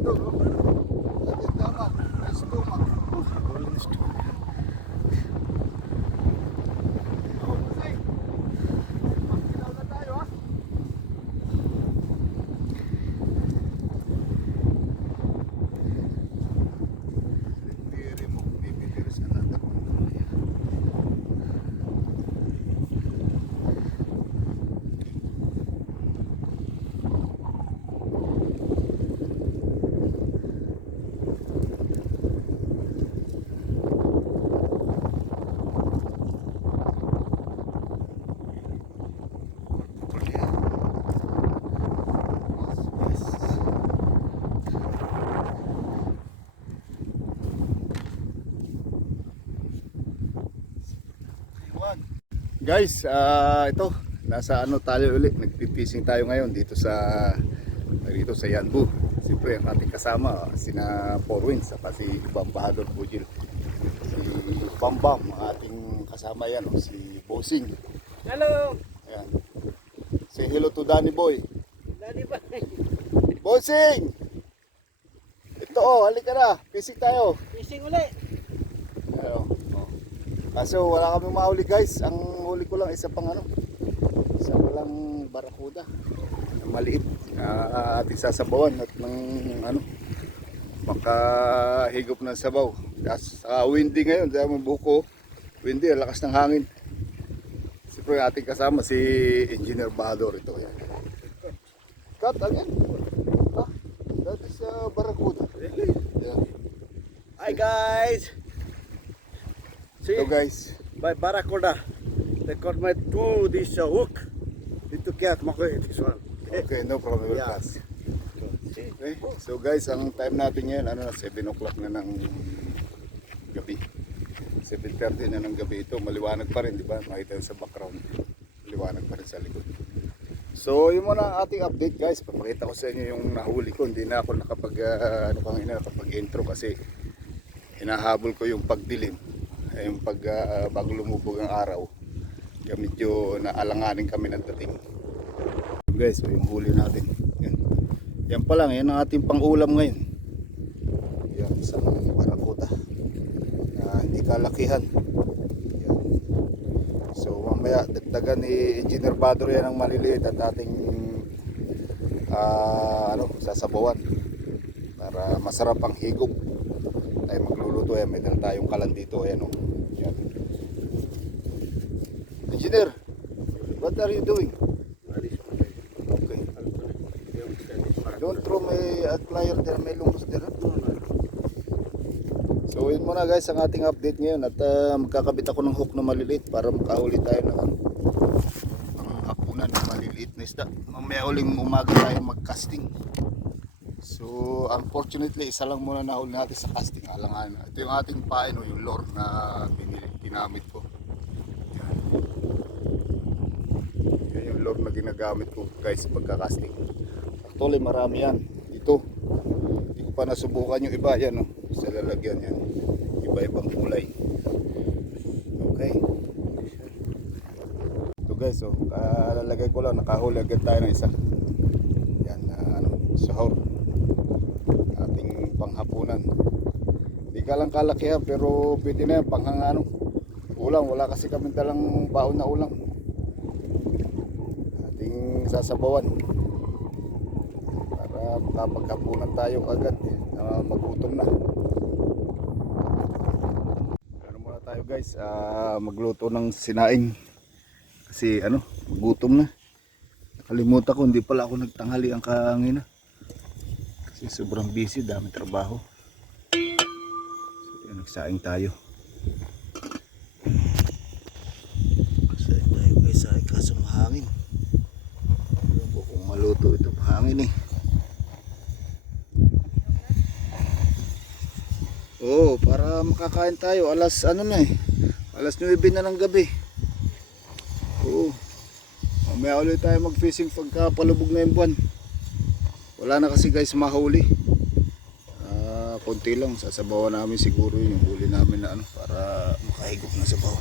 ito, no? Atin naman, stomach. Guys, ito nasa ano tayo ulit, nagpipising tayo ngayon dito sa Yanbu. Siyempre ang ating kasama sina Four Winds at si Bahadur Bujil, si Bambam, ang ating kasama yan, si Bossing. Hello! Ayan. Say hello to Danny Boy. Danny Boy! Bossing! Ito halika na, pising tayo. Fishing ulit! Ayo. Kaso wala kami mahuli guys. Ang huli ko lang isa pang isa palang barakuda na maliit. Ating sasabawan at ng makahigop ng sabaw. Windy ngayon, dahil may buko. Windy, lakas ng hangin. Siyempre ating kasama si Engineer Bahadur ito. Yan. Kat, ano yan? That is barakuda. Really? Yeah. Hi guys! See, So guys, by Barracuda, they caught my this hook. Need to catch this one. okay, no problem. We'll Yeah. pass. Okay. So guys, ang time natin ngayon, 7 o'clock na ng gabi. 7:30 na ng gabi ito. Maliwanag pa rin, di ba? Makita yun sa background. Maliwanag pa rin sa likod. So, yun muna ang ating update guys. Papakita ko sa inyo yung nahuli ko. Hindi na ako nakapag-intro kasi hinahabol ko yung pagdilim. Yung bago lumubog ang araw. Kaya medyo naalanganin kami ng dating. Guys, so yung huli natin. Yan pa lang, yan ang ating pang-ulam ngayon. Yan, isang barakuda na hindi kalakihan. Yan. So mamaya dagdagan ni Engineer Bahadur yan ang maliliit at ating sasabawan para masarap ang higop. Tayo magluluto yan, may dala tayong kalan dito. Ayan, yan. Engineer, what are you doing? Okay. Don't throw my plier there, may lumos there. So yun muna guys ang ating update ngayon at magkakabit ako ng hook na maliliit para makahuli tayo ng hapunan na maliliit na isda. Mamaya uling umaga tayo mag-casting. So unfortunately isa lang muna nahuli natin sa casting, alangan. Ito yung ating pain o yung lure na ginamit ko. Yan yung lure na ginagamit ko guys sa pagka-casting. Actually marami yan dito. Hindi ko pa nasubukan yung iba yan, sa lalagyan yan. Iba-ibang kulay. Okay. Ito guys, lalagay ko lang, nakahuli agad tayo ng isa. Yan, sahur. Ating panghapunan. Hindi ka lang kalakihan pero pwede na yan panghang ulam. Wala kasi kami dalang baon na ulam. Ating sasabawan para makapaghapunan tayo agad, magutom na. Ano muna tayo guys, magluto ng sinaing kasi gutom na. Nakalimutan ko, hindi pala ako nagtanghali ang kangina kasi sobrang busy, dami trabaho. So nagsaing tayo. Nagsaing tayo guys, kaso mahangin. Alam ko kung maluto ito, mahangin eh. Oo, para makakain tayo alas alas 9 na ng gabi. Oo. Mamaya ulit tayo mag-fishing pagka palubog na yung buwan. Wala na kasi guys mahuli. Konti lang, sasabawan namin siguro yung huli namin na para makahigop na sabaw.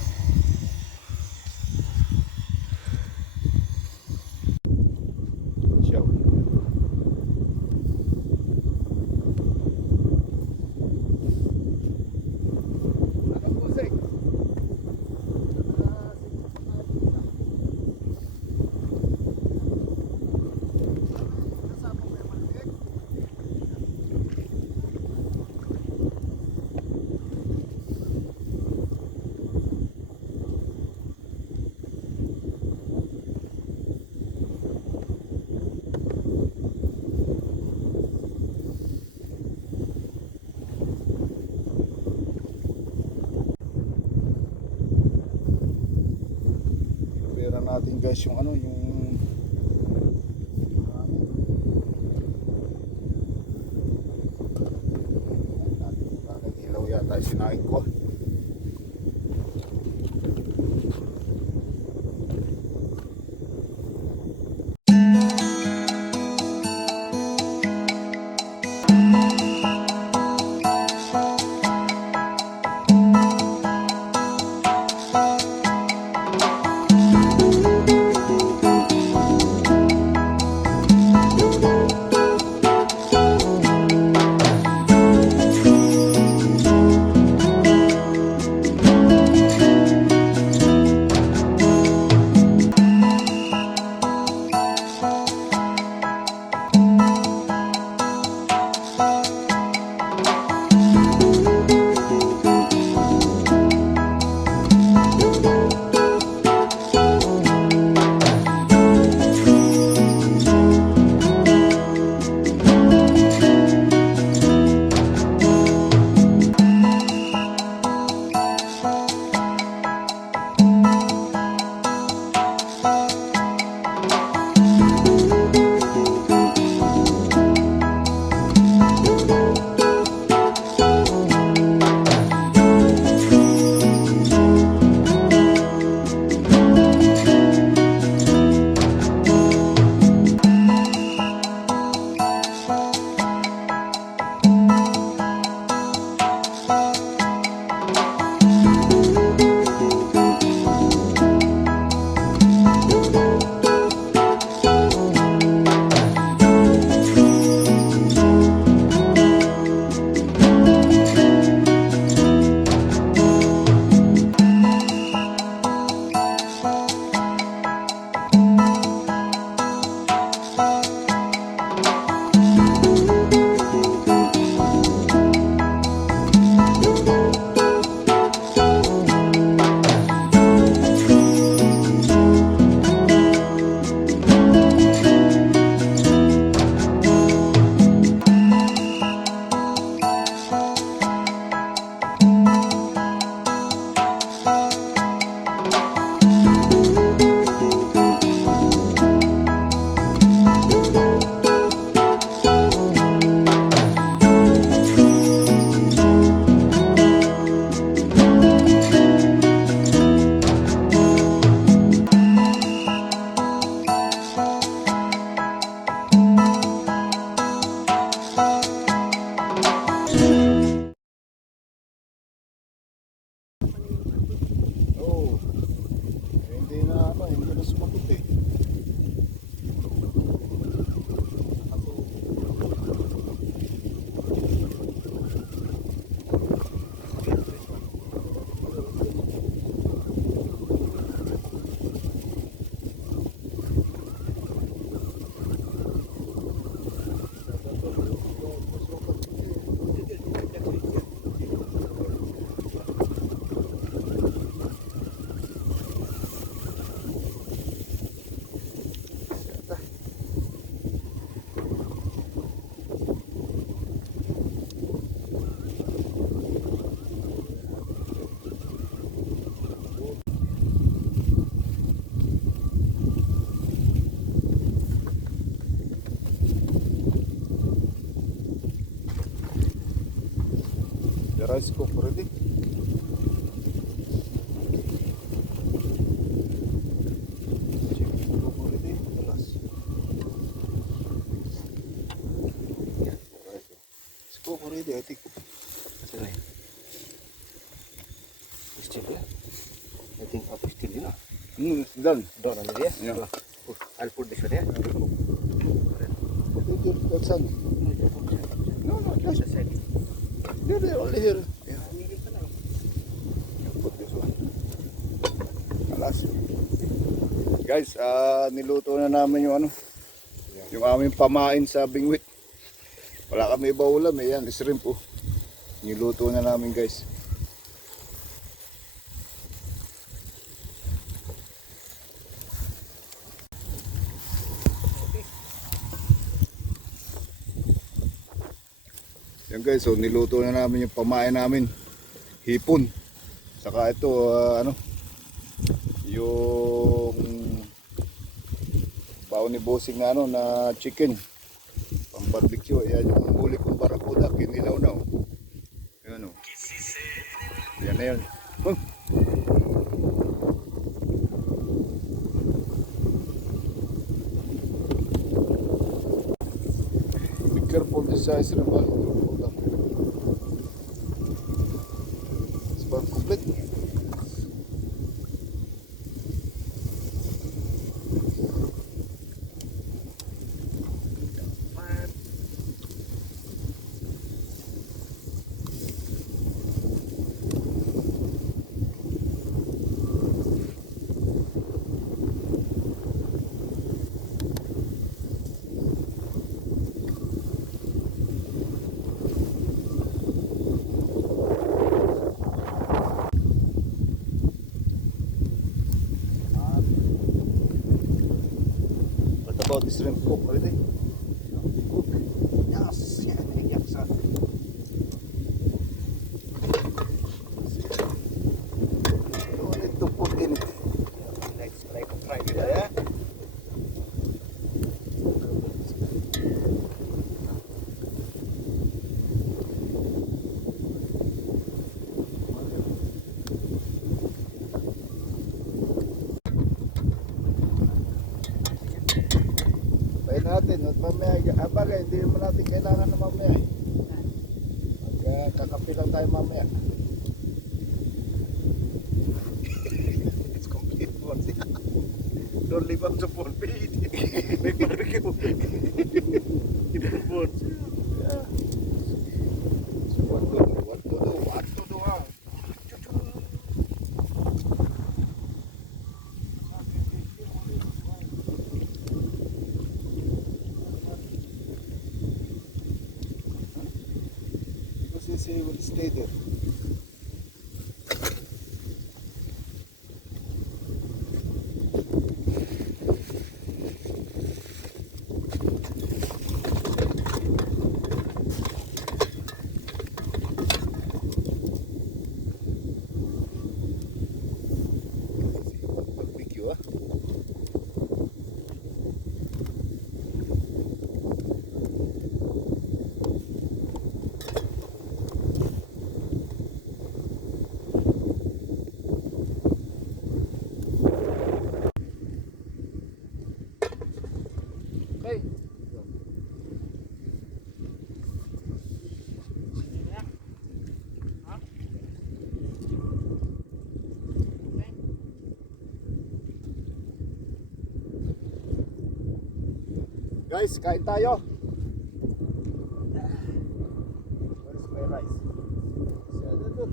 natin guys yung ano, yung bakit ilaw yata yung sinain ko. Oh, hindi na ano, hindi na sumagot eh. The rice cook ready. Chicken cook ready. Alas. Rice cook ready, I think. Sorry. Still, yeah? I think up still, you know. It's done. Done already, yeah? Yeah. I'll put this one, yeah? That's all. No, no, just they're only here. Yeah. Put this one. Alas. Guys, niluto na namin yung ano, yung aming pamain sa bingwit. Wala kami iba ulam eh, yan, shrimp oh. Niluto na namin guys. Yan guys, so niluto na namin yung pamain namin. Hipon. Saka ito, ano, yung baon ni bossing na ano na chicken. Pang barbecue. Ayan yung huli kong barakuda. Kinilaw na oh. Ayan oh. Ayan na yun. Huh. Be careful this size na ba? Spark complete. What about this shrimp cook already? Cook. Yes, yes, sir. Don't need to put in it. Let's try it, yeah? Tayo natin, at mamaya, bagay, hindi naman natin kailangan na mamaya. Magkakapi lang tayo mamaya. It's complete board. Don't leave up the board, feed. Make barbecue. Keep the board. Yeah. So what to do, huh? Because he will stay there. Barbecue, ah. Okay. Guys, kain tayo. Where's my rice? Look.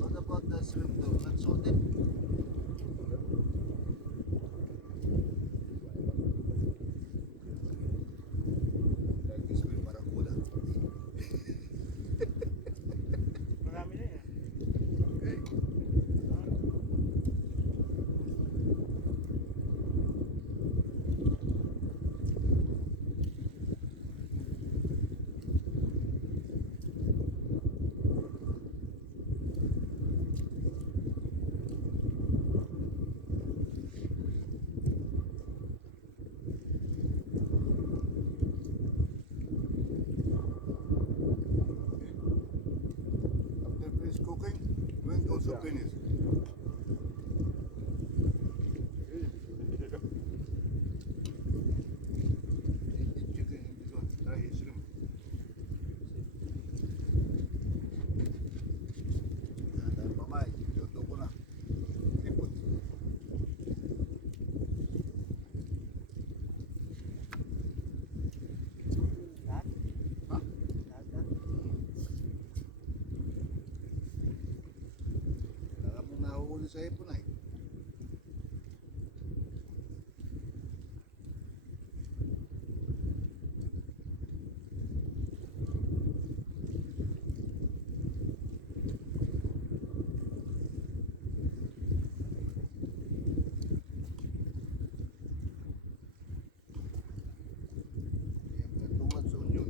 What about the shrimp though? Not salted? Like this may barakuda. Marami na yan. Okay. After finish cooking, when also finish. Eat chicken in this one. Try shrimp. Dahil mamay, luto ko na. Ipot. Lahat? Ha? Lahat na? Alam mo nahuhuli sa ipon ay. Yan, tungkol sa onion.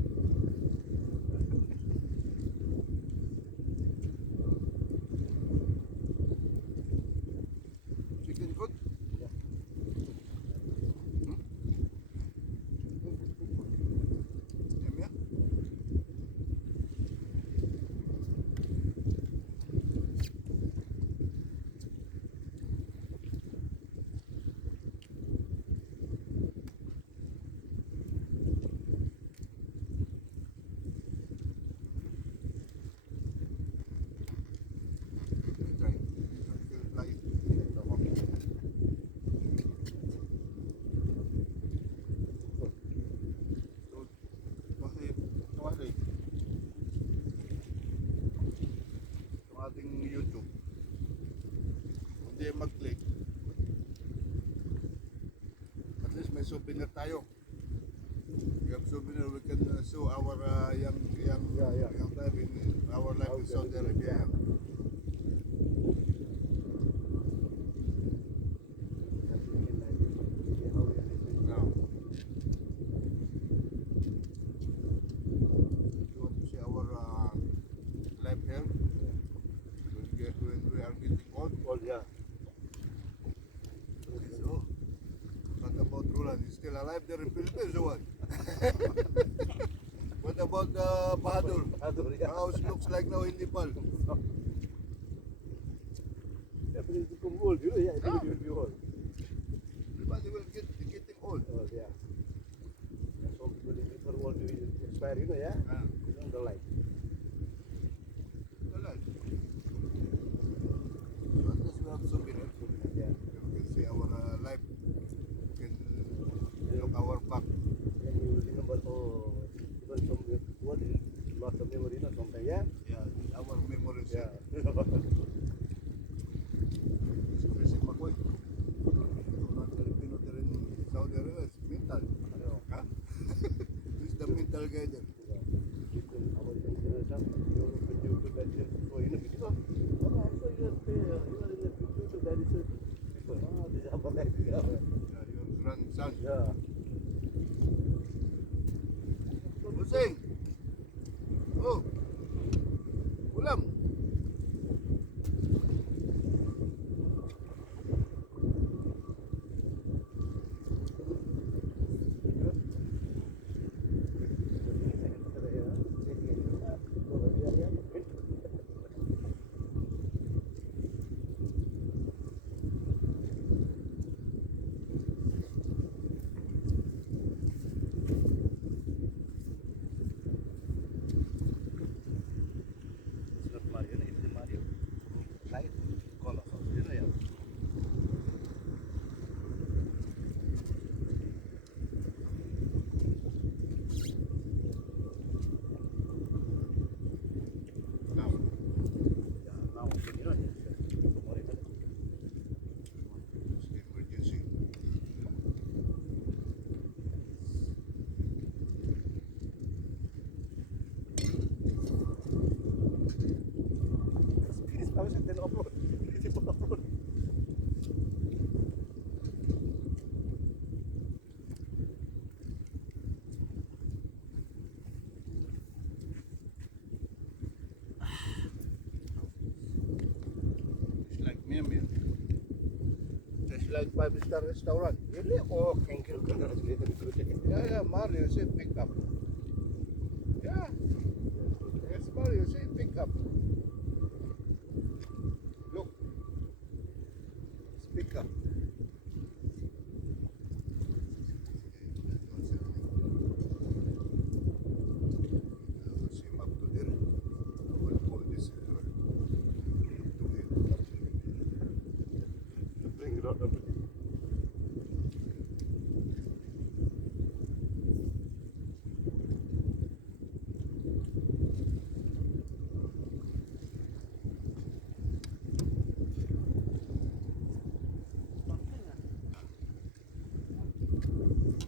pwede mag-click. At least may souvenir tayo. We have souvenir, we can show our young life in our life in Saudi Arabia. Now, you want to see our life here when we are getting old? Yeah. So, what about Roland? He's still alive there in Philippines or what? What about Bahadur? How it looks like now in Nepal? Yeah, but it's become old, you know, yeah, Yeah. it will be old. Everybody will getting old. Oh, yeah. Yeah, some people live for old will expire, you know, yeah? Ah. You know, the life. Wala. So at least we have souvenir. Yeah. We can see our life. We can look our back. And you will remember, oh, even some what lots of memory, you know, sometimes, yeah? Yeah, our memories. Yeah. It's Chris McCoy. Mga Filipino there in Saudi Arabia, it's mental. Huh? He's the mental guy there. People, our young generation, you know, when you put that in, so, you know, because, oh, I saw you are in the picture, so that is a people, oh, this is how I like, yeah. Yeah, your grandson. Yeah. Hussein! Oh! Ulam! It's not Mario, it's the Mario light color, you know, yeah. Now, Yeah, now, you know, yes, monitor. it's emergency. It's thousand then upload. It's upload. It's like Miami. It's like five-star restaurant. Really? Oh, thank you. Congratulations. Yeah, Mario said pick up. Yeah. Yes, Mario said pick up. Look. Speak up. I will see him up to there. I will pull this to him. Bring it out.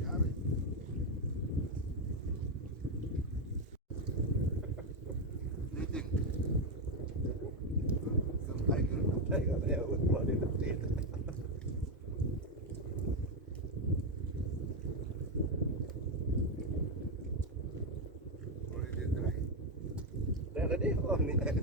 Yari. Leading. Some tiger. Yeah, with blood in the teeth. Already dry. Ready? Oh, man.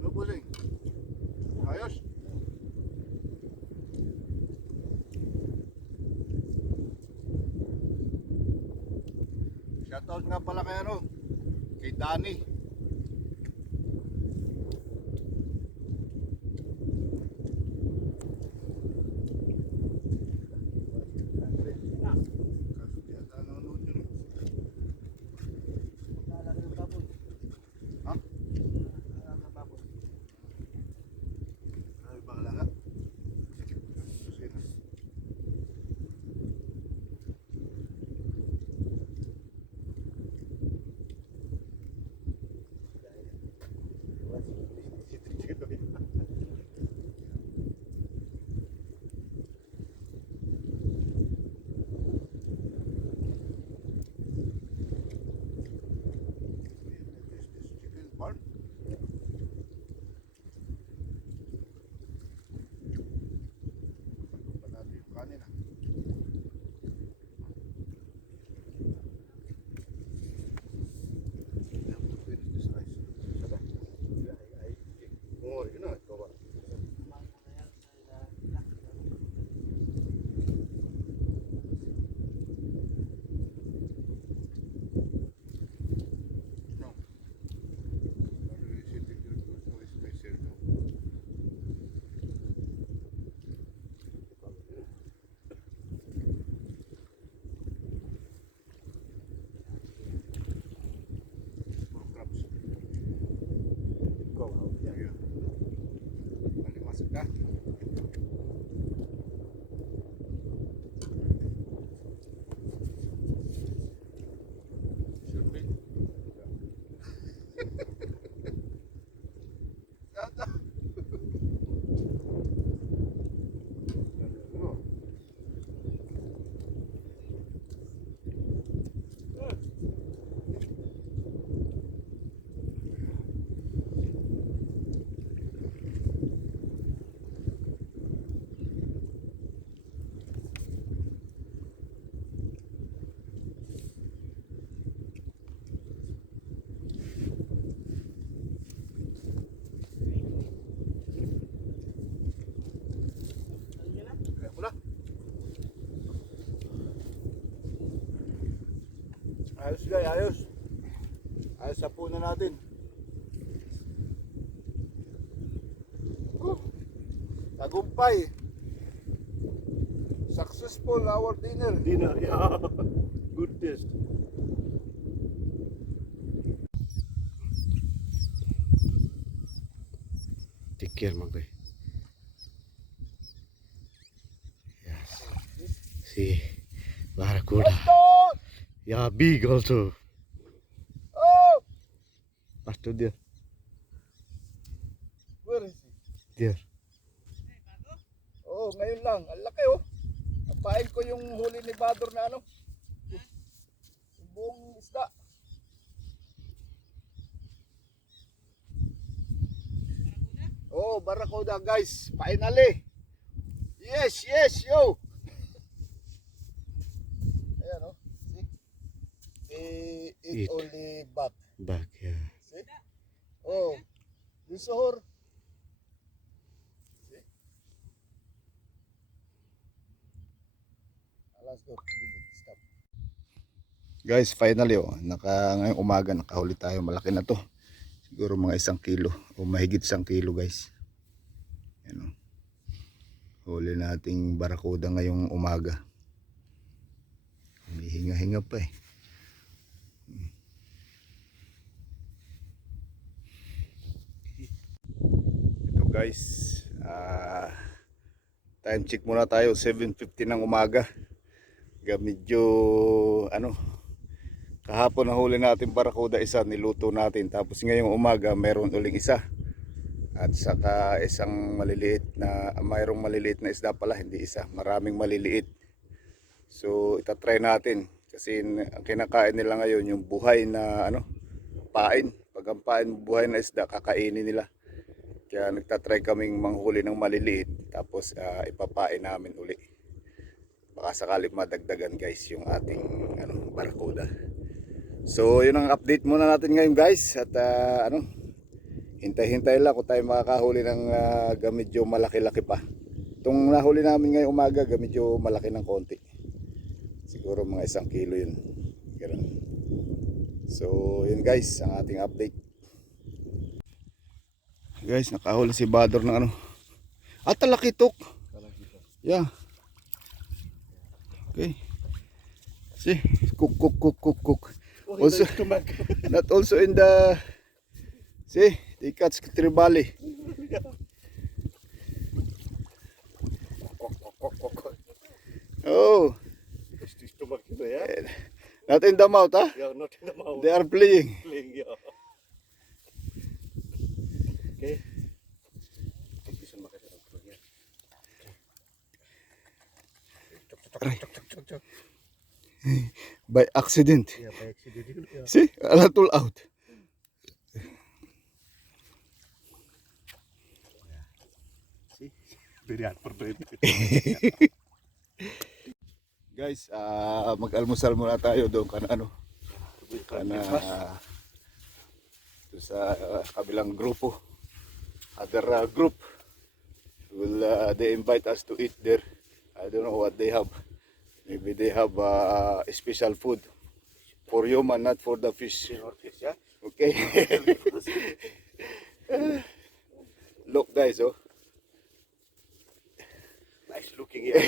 Ano Busing? Ayos? Shoutout nga pala kay ano, kay Danny. Ka? Should be. Kaya ko na. Ayos guys, ayos. Ayos sa puno natin. Tagumpay. Successful our dinner. Dinner, yeah. Good taste. Take care, Magay. Yes. See, barracuda. Yeah, big also. Oh! Pastor there. Where is he? There. Oh, ngayon lang. Ang laki oh. Napain ko yung huli ni Bador na ano. Yung buong isda. Oh, barracuda guys. Finally. Yes, yes, yo. Ayan oh. See? It Eat. only back. Back, yeah. See? Oh. Yung suhor. See? Let's go. Stop. Guys, finally oh, ngayong umaga nakahuli tayo. Malaki na to. Siguro mga 1 kilo o mahigit 1 kilo guys. Yan oh. Huli nating barracuda ngayong umaga. Humihinga-hinga pa eh. Ito guys, time check muna tayo, 7:50 ng umaga. Medyo ano, kahapon nahuli natin barracuda isa, niluto natin. Tapos ngayong umaga meron uling isa. At saka isang maliliit na, mayroong maliliit na isda pala, hindi isa, maraming maliliit. So itatry natin kasi ang kinakain nila ngayon yung buhay na ano, pain. Pag ang pain buhay na isda, kakainin nila. Kaya nagtatry kaming manghuli ng maliliit, tapos ipapain namin uli. Baka sakali madagdagan guys yung ating ano, barracuda. So yun ang update muna natin ngayon guys. At ano, hintay-hintay lang kung tayo makakahuli ng medyo malaki-laki pa. Itong nahuli namin ngayong umaga, medyo malaki ng konti. Siguro mga 1 kilo yun. Ganun. So yun guys, ang ating update. Guys, nakahuli si Bador ng ano. Talakitok. Yeah. Okay. See, cook. Also, not also in the, see, they catch tribali. Oh, It's the stomach, yeah? not in the mouth, huh? Yeah, not in the mouth. They are playing. Playing, yeah. Okay. Take this one, Magay. Chok. By accident. Yeah, by accident. Yeah. See, a little out. See? Very hard for bread. Guys, mag-almusal muna tayo doon ano. Kana sa kabilang grupo. Other group will they invite us to eat there. I don't know what they have. Maybe they have special food for human, not for the fish. Yeah? Okay. Look guys, oh. Nice looking, yeah.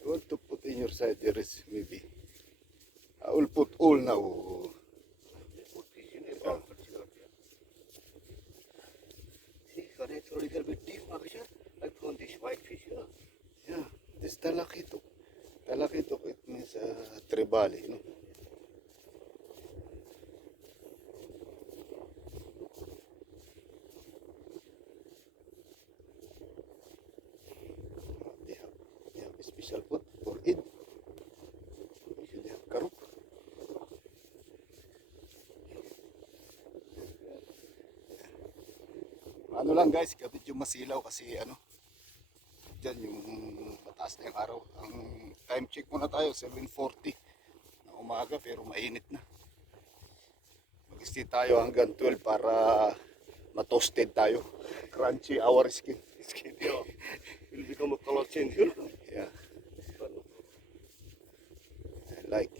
You want to put in your side, there is maybe. I will put all now. So a little bit deep, Makisha. I found this white fish here. Yeah, this talakitok. Talakitok, it means tribali, no? They have a special food for Eid. Should have karuk. Ano lang guys, kapit yung masilaw kasi ano, dyan yung mataas na yung araw. Ang time check muna tayo, 7:40 na umaga pero mainit na. Mag-stay tayo hanggang 12 para ma-toasted tayo. Crunchy our skin. Yeah. Will become a color change here. Yeah, I like.